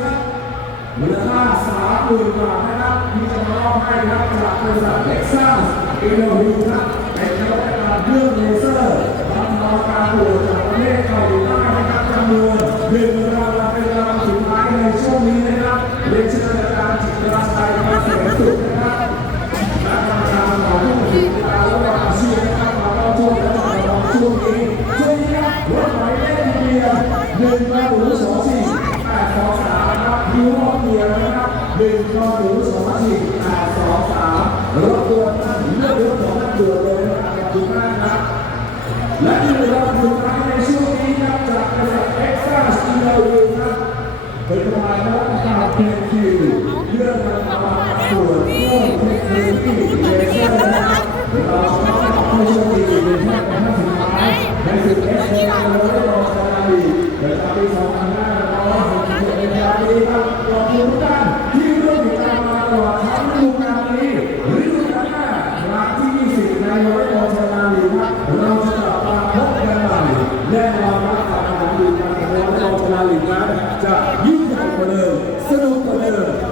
ครับมูลค่าสามหมื่นบาทนะครับที่จะมอบให้ครับจากบริษัทเท็กซัสอินโนวีครับเป็นนวัตกรรมเครื่องเลเซอร์ทำต่อการตรวจจากประเทศเกาหลีใต้นะครับจำนวนหนึ่งรางวัลเป็นรางวัลสุดท้ายในช่วงนี้นะครับเรียนเชิญอาจารย์จิตราชัยมาเสริมสุขนะครับและกรรมการของผู้ตัดสินการระหว่างอาชีพนะครับมาเข้าช่วงและจับรองช่วงนี้ช่วงนี้ครับรถหมายเลขทะเบียนหนึ่งกหนูสองสี่แปดสองสามนะครับยูโรเกียร์ นะครับหนึ่งกหนูสองสี่แปดสองสามรถด่วนท่านเลือกรถของท่านด่วนเลยนะครับขอบคุณมากครับและที่เราสุดท้ายในช่วงนี้ครับจากบริษัทเอ็กซ์ตร้าสตูดิโอครับเป็นรายนกตาเพียงคิวเรื่องการทำส่วนเรื่องเทคโนโลยีเลเซอร์นะครับเราต้องผู้โชคดีในแค่เป็นท่านสุดท้ายในศึกเอสเอร์โรเลอร์ชาลีประจำปี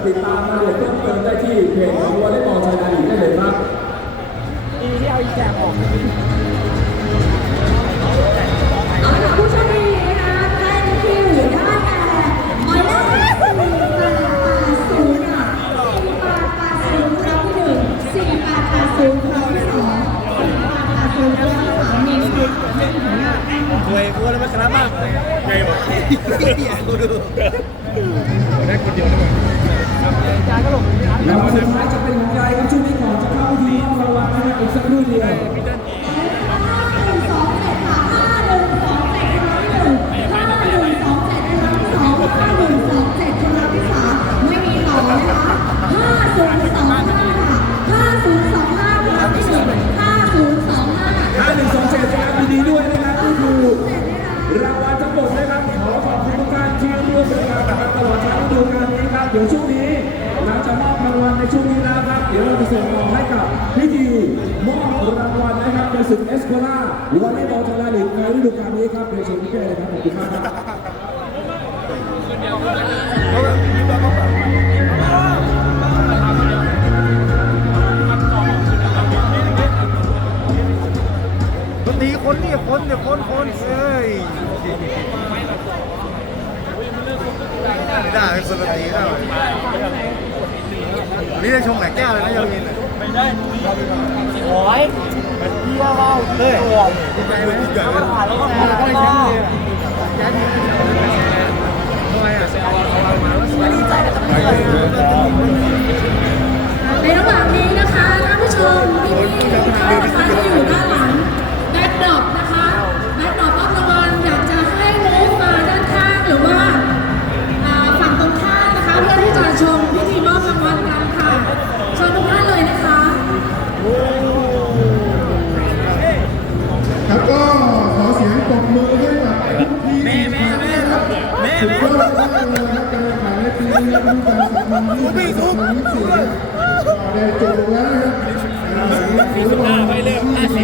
ติดตามรายละเอียดเพิ่มเติมได้ที่เพจของวอลเลย์บอลชาลีได้เลยครับเอาล่ะผู้โชคดีนะคะได้คิวได้แก่หมายเลขสี่แปดแปดศูนย์ค่ะสี่แปดแปดศูนย์ครั้งที่หนึ่งสี่แปดแปดศูนย์ครั้งที่สองสี่แปดแปดศูนย์ครั้งที่สามมีสิทธิ์หวยกูแล้วมันชนะมากไงวะกูดูได้คนเดียว ได้ไหมรางวัลสุดท้ายจะเป็นของใครครับช่วงนี้ก่อนจะเข้าดีมอบรางวัลนะครับอีกสักครู่เดียวห้าหนึ่งสองเจ็ดค่ะห้าหนึ่งสองเจ็ดครั้งที่หนึ่งห้าหนึ่งสองเจ็ดครั้งที่สองห้าหนึ่งสองเจ็ดครั้งที่สามไม่มีต่อนะคะห้าศูนย์สองห้าค่ะห้าศูนย์สองห้าครั้งที่หนึ่งห้าศูนย์สองห้าห้าหนึ่งสองเจ็ดนะครับยินดีด้วยนะครับที่ถูกรางวัลทั้งหมดนะครับขอขอบคุณทุกท่านที่ร่วมบริกากันตลอดทั้งฤดูกาลนี้ครับ เดี๋ยวช่วงนี้เราจะมอบรางวัลในช่วงนี้แล้วครับ เดี๋ยวเราจะส่งต่อให้กับพิธีมอบรางวัลนะครับในศึกเอสโคล่าวอลเลย์บอลชนะลีกในฤดูกาลนี้ครับเรียนเชิญพี่เป้เลยครับขอบคุณมากครับตีคนนี่คนเดี๋ยวคนคนเอ้ย ไม่ได้สลัดตีได้นี่ได้ชงไหนแก้วเลยนะยามินไม่ได้โอ้ยมันเที่ยวเล่าเลยดีใจไหมมันผ่านแล้วก็ผ่านแล้วก็แชมป์เลยแชมป์ทำไมอะเอาเอามาแล้วดีใจกับตำรวจในระหว่างนี้นะคะท่านผู้ชมพี่ๆทุกท่านนะคะที่อยู่ด้านหลังแบ็คดรอปนะคะ สุดยอดมากเลยครับการแข่งขันในปีนี้ครับทุการสำคัญที่สุดของสีได้จบแล้วนะครับไปเริ่มห้าสิบ